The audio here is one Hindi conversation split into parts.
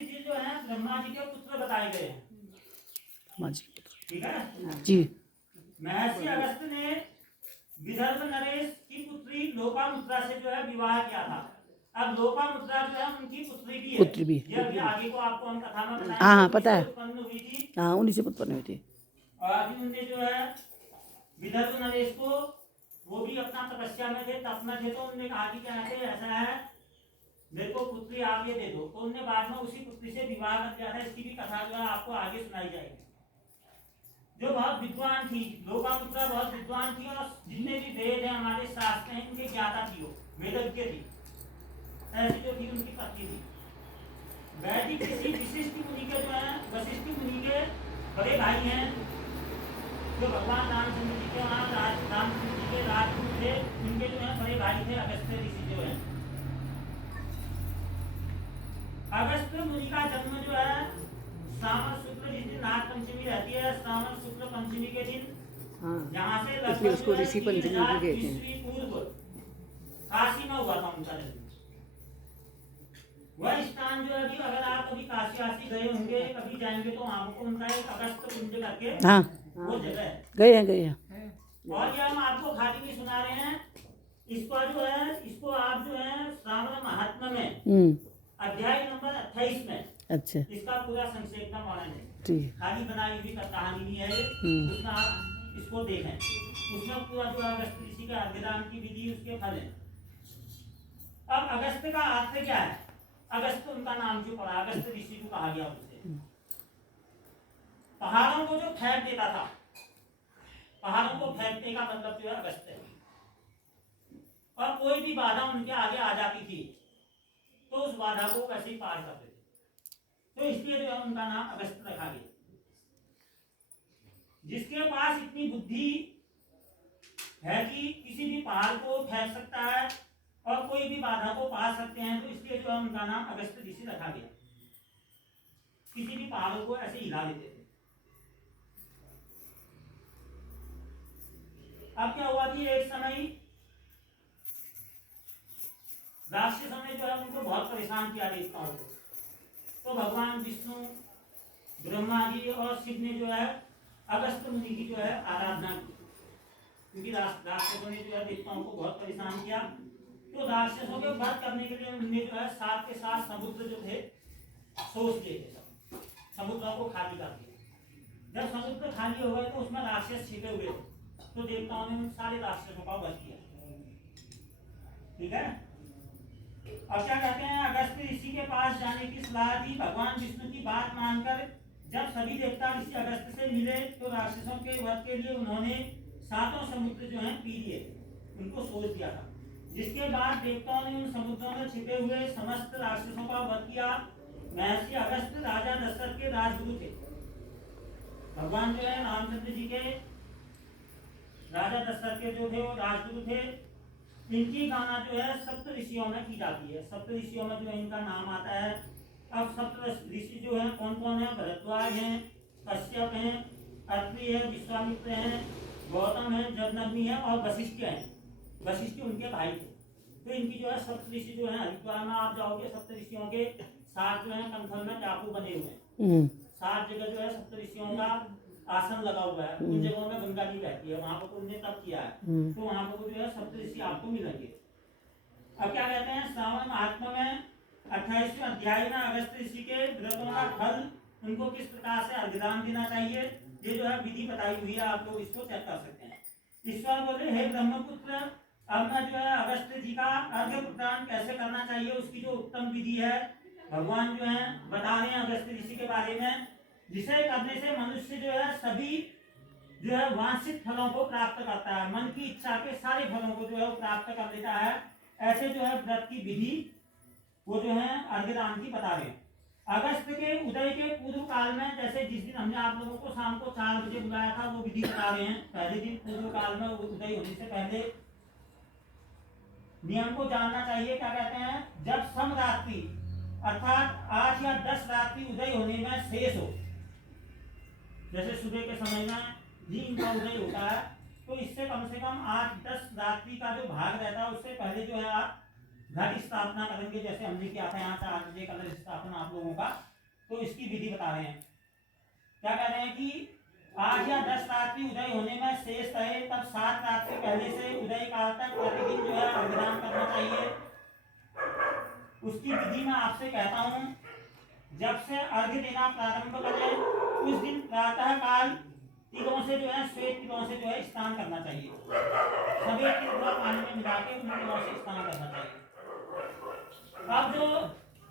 जी जो है ब्रह्मा जी के पुत्र बताए गए हैं। ब्रह्मा जी ठीक है जी। महर्षि अगस्त ने विदर्भ नरेश की पुत्री लोपामुद्रा से जो है विवाह किया था। अब लोपामुद्रा जो है उनकी पुत्री भी है। पुत्री भी ये अभी आगे को आपको हम कथा में बताएंगे। हाँ पता है। उत्पन्न हुई थी। हाँ उन्हीं से उत्पन्न हुई थी। और अभी उनने जो है विदर्भ नरेश को, वो भी अपना तपस्या में थे, तपना थे, तो उन्होंने कहा कि क्या है ऐसा है मेरे को पुत्री आप ये दे दो। तो उन्होंने बाद में उसी पुत्री से विवाह कर दिया था। इसकी भी कथा जो है आपको आगे सुनाई जाएगी। जो बहुत विद्वान थी लोपामुद्रा, बहुत विद्वान थी और जितने भी वेद हैं हमारे शास्त्र हैं उनके ज्ञाता थी, वो वेदज्ञ थी। ऐसी जो थी उनकी पत्नी थी। वैदिक ऋषि विशिष्ट मुनि के जो है वशिष्ठ मुनि के बड़े भाई हैं, जो भगवान रामचंद्र जी के वहाँ रामचंद्र जी के राजदूत थे। उनके जो है बड़े भाई थे अगस्त्य ऋषि जो है। अगस्त्य मुनि का जन्म जो है श्रावण शुक्ल जिस दिन नाग पंचमी रहती है, श्रावण शुक्ल पंचमी के दिन यहाँ से इसलिए उसको ऋषि पंचमी भी कहते हैं। ईस्वी पूर्व काशी में हुआ था उनका जन्म। वह स्थान जो है अभी अगर आप कभी काशी वासी गए होंगे, कभी जाएंगे तो आपको उनका एक अगस्त कुंज करके वो जगह है। गए हैं। और ये हम आपको खाली भी सुना रहे हैं। इसको जो है इसको आप जो है श्रावण महात्मा में अध्याय नंबर 28 में अच्छा इसका पूरा संक्षेप का वर्णन है। ठीक। खाली बनाई हुई कहानी नहीं है ये, उसमें आप इसको देखें। उसमें पूरा जो अगस्त ऋषि का अर्घदान की विधि, उसके फल है। अब अगस्त का अर्थ क्या है? अगस्त उनका नाम क्यों पड़ा? अगस्त ऋषि को कहा गया उससे। पहाड़ों को जो फेंक देता था, पहाड़ों को फेंकने का मतलब जो है अगस्त है। और कोई भी बाधा उनके आगे आ जाती थी तो उस बाधा को वैसे ही पार करते थे। तो इसलिए जो है उनका नाम अगस्त रखा गया। जिसके पास इतनी बुद्धि है कि किसी भी पहाड़ को फेंक सकता है और कोई भी बाधा को पार सकते हैं, तो इसलिए जो है उनका नाम अगस्त ऋषि रखा गया। किसी भी पहाड़ों को ऐसे हिला देते थे। अब क्या हुआ कि एक समय राक्षसों ने जो है उनको बहुत परेशान किया देवताओं को। तो भगवान विष्णु, ब्रह्मा जी और शिव ने जो है अगस्त मुनि की जो है आराधना की, क्योंकि राक्षसों ने जो है देवताओं को बहुत परेशान किया। तो राक्षसों के वध करने के लिए उन्होंने जो है साथ के साथ समुद्र जो थे सोच लिए थे, सब समुद्र को खाली कर दिया। जब समुद्र खाली हो गए तो उसमें राक्षस छिपे हुए थे, तो देवताओं ने उन सारे राक्षसों का वध किया। ठीक है। अब क्या कहते हैं, अगस्त ऋषि के पास जाने की सलाह दी। भगवान विष्णु की बात मानकर जब सभी देवता ऋषि अगस्त से मिले तो राक्षसों के वध के लिए उन्होंने सातों समुद्र जो हैं पी लिए, उनको सोच दिया था। जिसके बाद देवताओं ने उन समुद्रों में छिपे हुए समस्त राक्षसों का वध किया। महर्षि अगस्त राजा दशरथ के राजदूत थे। भगवान जो है रामचंद्र जी के राजा दशरथ के जो थे वो राजदूत थे। इनकी गाना जो है सप्त ऋषियों में की जाती है। सप्त ऋषियों में जो है इनका नाम आता है। अब सप्त ऋषि जो है कौन कौन है? भरद्वाज हैं, कश्यप हैं, अत्रि है, विश्वामित्र हैं, गौतम है, जमदग्नि है और वशिष्ठ हैं। वशिष्ठ उनके भाई थे। तो इनकी जो है सप्त ऋषि जो है, हरिद्वार में आप जाओगे सप्त ऋषियों के 7 जो है कंथन में टापू बने हुए हैं। 7 जगह जो है सप्त ऋषियों का आसन लगा हुआ है। उन जगहों में गंगा जी बहती है, वहां पर उन्होंने तप किया है, तो वहां पर जो है सप्त ऋषि आपको मिलेंगे। अब क्या कहते हैं, श्रावण महात्मा में 28वें अध्याय में अगस्त ऋषि के व्रतों का फल, उनको किस प्रकार से अर्घदान देना चाहिए, ये जो है विधि बताई हुई है। आप लोग इसको चेक कर सकते हैं। ईश्वर बोले, हे ब्रह्मपुत्र, अब मैं जो है अगस्त जी का अर्घ्य प्रदान कैसे करना चाहिए उसकी जो उत्तम विधि है भगवान जो है बता रहे हैं अगस्त ऋषि के बारे में, जिसे करने से मनुष्य जो है सभी जो है वांछित फलों को प्राप्त करता है। मन की इच्छा के सारे फलों को जो है वो प्राप्त कर लेता है। ऐसे जो है व्रत की विधि वो जो है अर्घ्यदान की बता रहे हैं। अगस्त के उदय के पूर्व काल में, जैसे जिस दिन हमने आप लोगों को शाम को 4 बजे बुलाया था, वो विधि बता रहे हैं। पहले दिन पूर्व काल में उदय होने से पहले नियम को जानना चाहिए। क्या कहते हैं, जब समरात्रि अर्थात 8 या 10 रात्रि उदय होने में शेष हो, जैसे सुबह के समय में भी इनका उदय होता है, तो इससे कम से कम 8-10 रात्रि का जो भाग रहता है उससे पहले जो है आप घट स्थापना करेंगे, जैसे हमने किया था यहाँ से आज ये कलश स्थापना आप लोगों का, तो इसकी विधि बता रहे हैं। क्या कह रहे हैं कि 8 या 10 रात्रि उदय होने में शेष रहे तब 7 रात्रि पहले से उदय काल तक प्रतिदिन जो है अर्घदान करना चाहिए। उसकी विधि मैं आपसे कहता हूँ, जब से अर्घ्य देना प्रारंभ करें उस दिन प्रातः काल तिलों से जो है, श्वेत तिलों से जो है स्नान करना चाहिए। सभी तिल पानी में मिला के उन तिलों से स्नान करना चाहिए। अब जो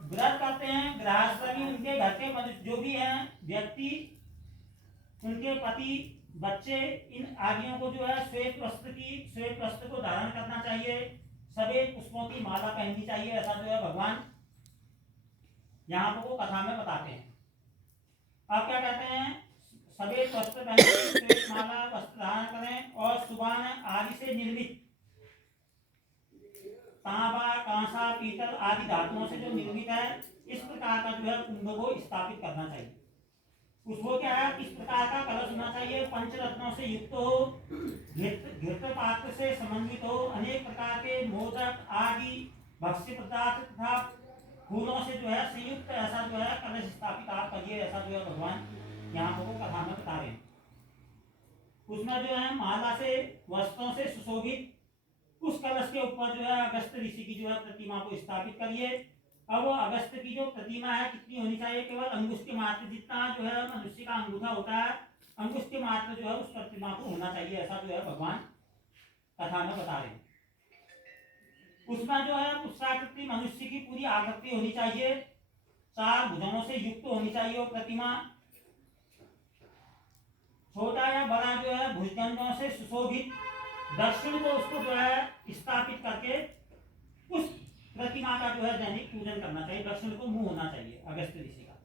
व्रत करते हैं गृहस्थी, उनके घर के मनुष्य जो भी हैं व्यक्ति, उनके पति बच्चे, इन आदियों को जो है श्वेत वस्त्र को धारण करना चाहिए। सफेद पुष्पों की माला पहननी चाहिए, ऐसा जो है भगवान यहाँ पर वो कथा में बताते हैं। अब क्या कहते हैं, सफेद वस्त्र पहने, श्वेत माला वस्त्र धारण करें और सुवर्ण आदि से निर्मित तांबा, कांसा, पीतल आदि धातुओं से जो निर्मित है, इस प्रकार का जो है कुंभ को स्थापित करना चाहिए। उसको क्या है, इस प्रकार का कलश होना चाहिए, पंचरत्नों से युक्त हो, घृत पात्र से समन्वित हो, अनेक प्रकार के मोदक आदि भक्ष्य पदार्थ तथा फूलों से जो है संयुक्त ऐसा जो है कलश स्थापित आप करिए, ऐसा जो है भगवान यहाँ पर कथा में बता रहे हैं। उसमें जो है माला से, वस्त्रों से सुशोभित उस कलश के ऊपर जो है अगस्त ऋषि की जो है प्रतिमा को स्थापित करिए। अब वो अगस्त की जो प्रतिमा है कितनी होनी चाहिए, केवल अंगुष्ठ मात्र जितना जो है मनुष्य का अंगूठा होता है, अंगुष्ठ मात्र जो है उस प्रतिमा को होना चाहिए, ऐसा जो है भगवान कथा में बता रहे हैं। उसमें जो है पुष्पाकृति मनुष्य की पूरी आकृति होनी चाहिए, 4 भुजों से युक्त होनी चाहिए वो प्रतिमा। छोटा या बड़ा जो है भुजदंडों से सुशोभित, दक्षिण को उसको जो है स्थापित करके उस प्रतिमा का जो है दैनिक पूजन करना चाहिए। दक्षिण को मुंह होना चाहिए अगस्त ऋषि का,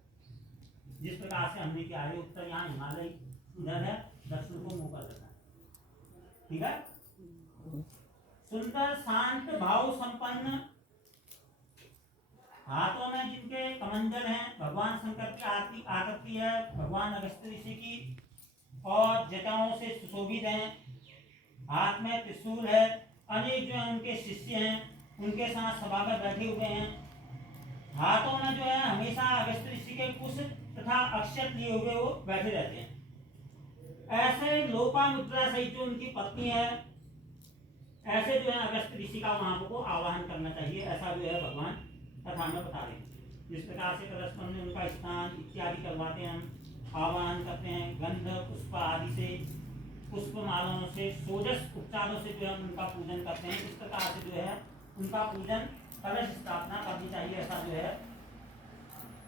जिस प्रकार से हमने किया है। उत्तर यहाँ हिमालय इधर है, दक्षिण को मुंह कर देना है, ठीक है। सुंदर शांत भाव संपन्न, हाथों में जिनके कमंडल हैं, भगवान शंकर की आकृति है भगवान अगस्त ऋषि की, और जटाओं से सुशोभित हैं, हाथ में त्रिशूल है, अनेक जो है उनके शिष्य हैं, उनके साथ सभा में बैठे हुए हैं। हाथों में जो है हमेशा अगस्त ऋषि के पुष्प तथा अक्षत लिए हुए वो बैठे रहते हैं। ऐसे लोपामुद्रा सहित जो उनकी पत्नी है, ऐसे जो है अगस्त ऋषि का वहां को आवाहन करना चाहिए, ऐसा जो है भगवान कथा में बता रहे हैं। जिस प्रकार से कलश में उनका स्नान इत्यादि करवाते हैं, हम आवाहन करते हैं, गंध पुष्प आदि से, पुष्प मालाओं से, षोडश उपचारों से जो है उनका पूजन करते हैं। इस प्रकार से जो है उनका पूजन कलश स्थापना करनी चाहिए, ऐसा जो है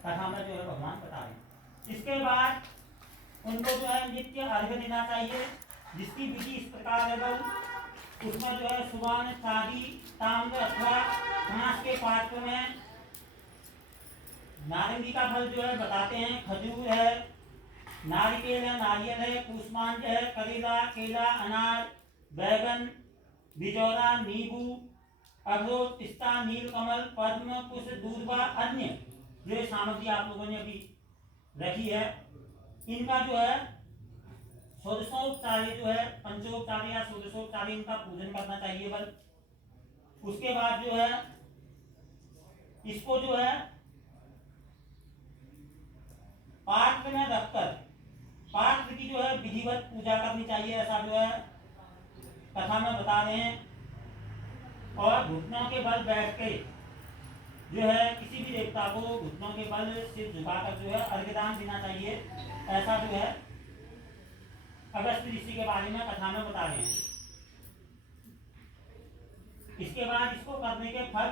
कथा में जो है भगवान बता रहे हैं। इसके बाद उनको जो है नित्य अर्घ्य देना चाहिए, जिसकी विधि इस प्रकार है। उसमें जो है सुवर्ण, चांदी, ताम्र अथवा कांच के पात्र में नारंगी का फल जो है बताते हैं, खजूर है, नारिकेल है, नारियल है, कुष्मांड है, करेला, केला, अनार, बैगन, बिजौरा, नींबू, अखरोट, पिस्ता, नीलकमल, पद्म, पुष्प, दूध व अन्य जो सामग्री आप लोगों ने अभी रखी है, इनका जो है षोडशोपचार्य जो है, पंचोपचार्य या षोडशोपचार्य इनका पूजन करना चाहिए। बल उसके बाद जो है इसको जो है पात्र में रखकर पात्र की जो है विधिवत पूजा करनी चाहिए, ऐसा जो है कथा में बता रहे हैं। और घुटनों के बल बैठ के जो है किसी भी देवता को घुटनों के बल सिर झुकाकर जो है अर्घ्यदान देना चाहिए, ऐसा जो है अगस्त ऋषि के बारे में कथा में बता रहे हैं। इसके बाद इसको करने के फल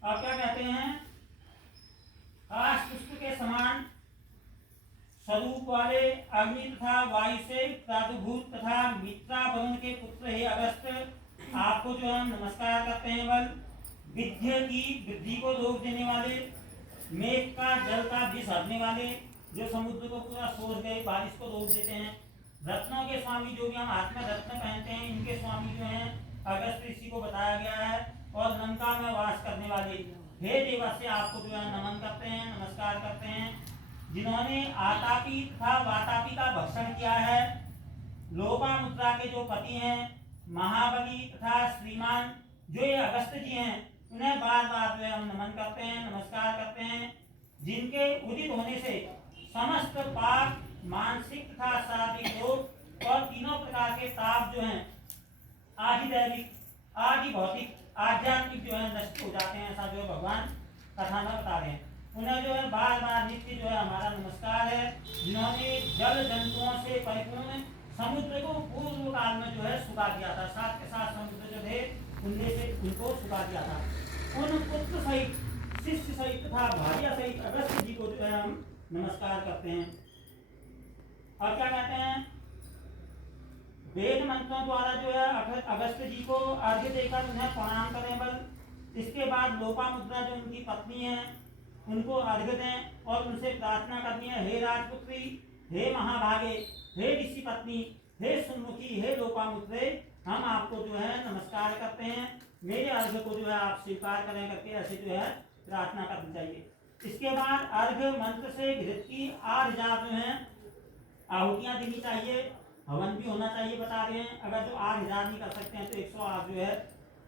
अब क्या कहते हैं, आस पुष्प के समान स्वरूप वाले अग्नि तथा वायु से प्रादुर्भूत तथा मित्रा वरुण के पुत्र हे अगस्त, आपको जो हम नमस्कार करते हैं। बल विद्य की वृद्धि को रोक देने वाले, मेघ का जल का विष हरने वाले, जो समुद्र को पूरा सोख गए, बारिश को रोक देते हैं, रत्नों के स्वामी जो भी हम हाथ में रत्न पहनते हैं, इनके स्वामी जो हैं अगस्त ऋषि को बताया गया है। और लंका में वास करने वाले हे देवस्य आपको जो है नमन करते हैं, नमस्कार करते हैं, जिन्होंने आतापी तथा वातापी का भक्षण किया है। लोपामुद्रा के जो पति हैं महाबली तथा श्रीमान जो ये अगस्त जी हैं, उन्हें बार बार जो है हम नमन करते हैं, नमस्कार करते हैं, जिनके उदित होने से समस्त पाप, मानसिक तथा शारीरिक रोग और तीनों प्रकार के ताप जो हैं आदि दैविक, आदि भौतिक, आध्यात्मिक जो है नष्ट हो जाते हैं। ऐसा जो है भगवान कथा में बता रहे हैं। उन्हें जो है बार बार नित्य जो है हमारा नमस्कार है, जिन्होंने जल जंतुओं से परिपूर्ण समुद्र को पूर्व काल में जो है सुखा दिया था। साथ के साथ समुद्र जो थे उनमें से उनको सुखा दिया था। उन पुत्र सहित, शिष्य सहित तथा भार्या सहित अगस्त जी को जो है हम नमस्कार करते हैं। और क्या कहते हैं, वेद मंत्रों द्वारा जो है अगस्त जी को अर्घ्य देकर उन्हें प्रणाम करें। बल इसके बाद लोपामुद्रा जो उनकी पत्नी है उनको अर्घ्य दें और उनसे प्रार्थना करनी है, हे राजपुत्री, हे महाभागे, हे ऋषि पत्नी, हे सुमुखी, हे लोपामुद्रे, हम आपको जो है नमस्कार करते हैं, मेरे अर्घ्य को जो है आप स्वीकार करें करके ऐसे जो है प्रार्थना करनी चाहिए। इसके बाद अर्घ्य मंत्र से घृत की 8 हजार जो है आहुतियां देनी चाहिए, हवन भी होना चाहिए बता रहे हैं। अगर जो 8 हजार नहीं कर सकते हैं तो 108 जो है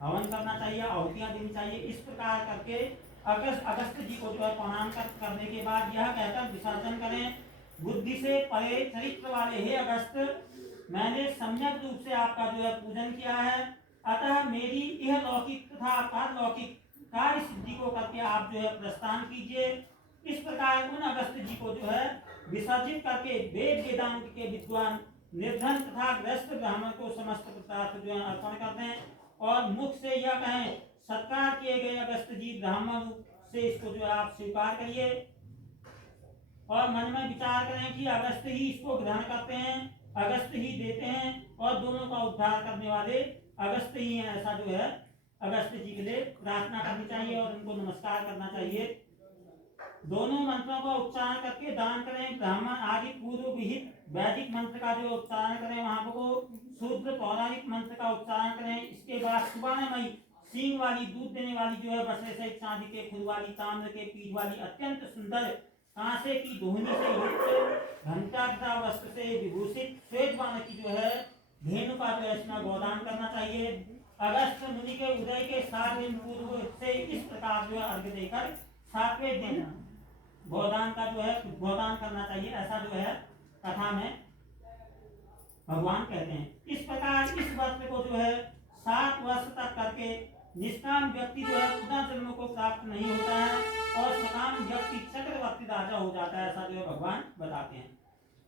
हवन करना चाहिए, आहुतियां देनी चाहिए। इस प्रकार करके अगस्त जी को जो है प्रणाम करने के बाद यह कहकर विसर्जन करें, बुद्धि से परे चरित्र वाले हे अगस्त, मैंने सम्यक रूप से आपका जो है पूजन किया है, अतः मेरी यह लौकिक तथा पारलौकिक कार्य सिद्धि को करके आप जो है प्रस्थान कीजिए। इस प्रकार उन अगस्त जी को जो है विसर्जित करके वेद वेदांत के विद्वान, निर्धन तथा ग्रस्त ब्राह्मण को समस्त पदार्थ जो है अर्पण करते हैं और मुख से यह कहें, सत्कार किए गए अगस्त जी ब्राह्मण रूप से इसको जो है आप स्वीकार करिए और मन में विचार करें कि अगस्त ही इसको ग्रहण करते हैं, अगस्त ही देते हैं और दोनों का उद्धार करने वाले अगस्त ही हैं। ऐसा जो है अगस्त जी के लिए प्रार्थना करनी चाहिए और उनको नमस्कार करना चाहिए। दोनों मंत्रों का उच्चारण करके दान करें। ब्राह्मण आदि पूर्व विहित वैदिक मंत्र का जो उच्चारण करें, वहां को शूद्र पौराणिक मंत्र का उच्चारण करें। इसके बाद सुवर्णमयी सींग वाली, दूध देने वाली जो है बसरे सहित चांदी के फूल वाली, ताम्र के पीठ वाली, अत्यंत सुंदर कांसे की दोहनी से युक्त घंटा तथा वस्त्र से विभूषित श्वेत बाण की जो है धेनु का जो है इसमें गोदान करना चाहिए। अगस्त मुनि के उदय के 7 दिन पूर्व से इस प्रकार जो है अर्घ्य देकर 7वें दिन गोदान का जो है गोदान करना चाहिए। ऐसा जो है कथा में भगवान कहते हैं। इस प्रकार इस व्रत को जो है 7 वर्ष तक करके निष्काम व्यक्ति जो है पुनर्जन्म को प्राप्त नहीं होता है और सकाम व्यक्ति चक्रवर्ती राजा हो जाता है। ऐसा जो है भगवान बताते हैं।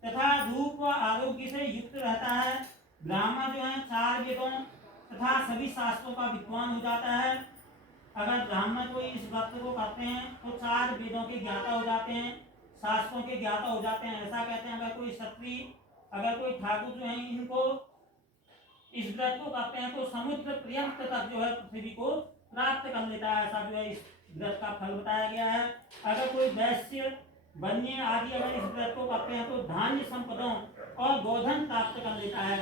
तथा रूप व आरोग्य से युक्त रहता है। ब्राह्मण जो है 4 वेदों तथा सभी शास्त्रों का विद्वान हो जाता है। अगर ब्राह्मण कोई इस व्रत को करते हैं तो 4 वेदों के ज्ञाता हो जाते हैं, शास्त्रों के ज्ञाता हो जाते हैं। ऐसा कहते हैं। अगर कोई क्षत्रिय, अगर कोई ठाकुर जो है इनको इस व्रत को करते हैं तो समुद्र पर्यंत तक जो है पृथ्वी को प्राप्त कर लेता है। ऐसा जो है इस व्रत का फल बताया गया है। अगर कोई वैश्य, वन्य आदि अगर इस व्रत को करते हैं तो धान्य संपदों और गोधन प्राप्त कर लेता है,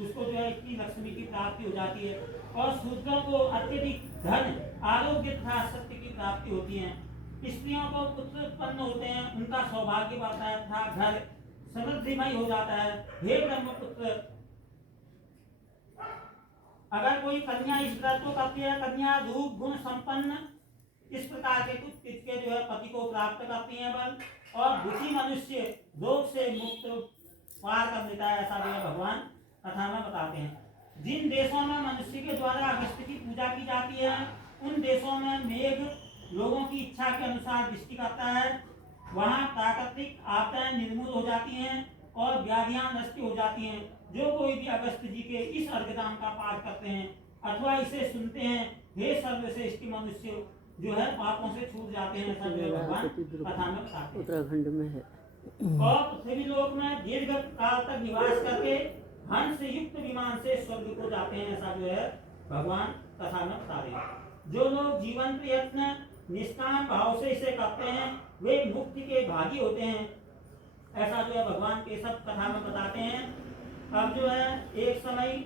उसको जो है इतनी लक्ष्मी की प्राप्ति हो जाती है। और शूद्रों को अत्यधिक धन, आरोग्य तथा सत्य की प्राप्ति होती है। स्त्रियों को पुत्र उत्पन्न होते हैं, उनका सौभाग्य बढ़ता है तथा घर समृद्धिमय हो जाता है। हे ब्रह्मपुत्र, अगर कोई कन्या इस व्रत को करती है, कन्या रूप गुण संपन्न इस प्रकार के कुछ के जो है पति को प्राप्त करती है बल, और दुखी मनुष्य रोग से मुक्त पार कर लेता है। ऐसा जो है भगवान कथा में बताते हैं। जिन देशों में मनुष्य के द्वारा अगस्त की पूजा की जाती है उन देशों में मेघ लोगों की इच्छा के अनुसार दृष्टि करता है। वहाँ प्राकृतिक आपदाएं निर्मूल हो जाती हैं और व्याधियां नष्ट हो जाती हैं। जो कोई भी अगस्त जी के इस अर्घदान का पाठ करते हैं अथवा इसे सुनते हैं, हे सर्वश्रेष्ठ मनुष्य, जो है पापों से छूट जाते हैं। ऐसा जो है भगवान कथा में बताते हैं। उत्तराखंड में है। और पृथ्वी लोक में दीर्घ काल तक निवास करके हंस युक्त विमान से स्वर्ग को जाते हैं। ऐसा जो है भगवान कथा में बता रहे हैं। जो लोग जीवन प्रयत्न निष्काम भाव से इसे करते हैं वे मुक्ति के भागी होते हैं। ऐसा जो है भगवान के सब कथा में बताते हैं। अब जो है एक समय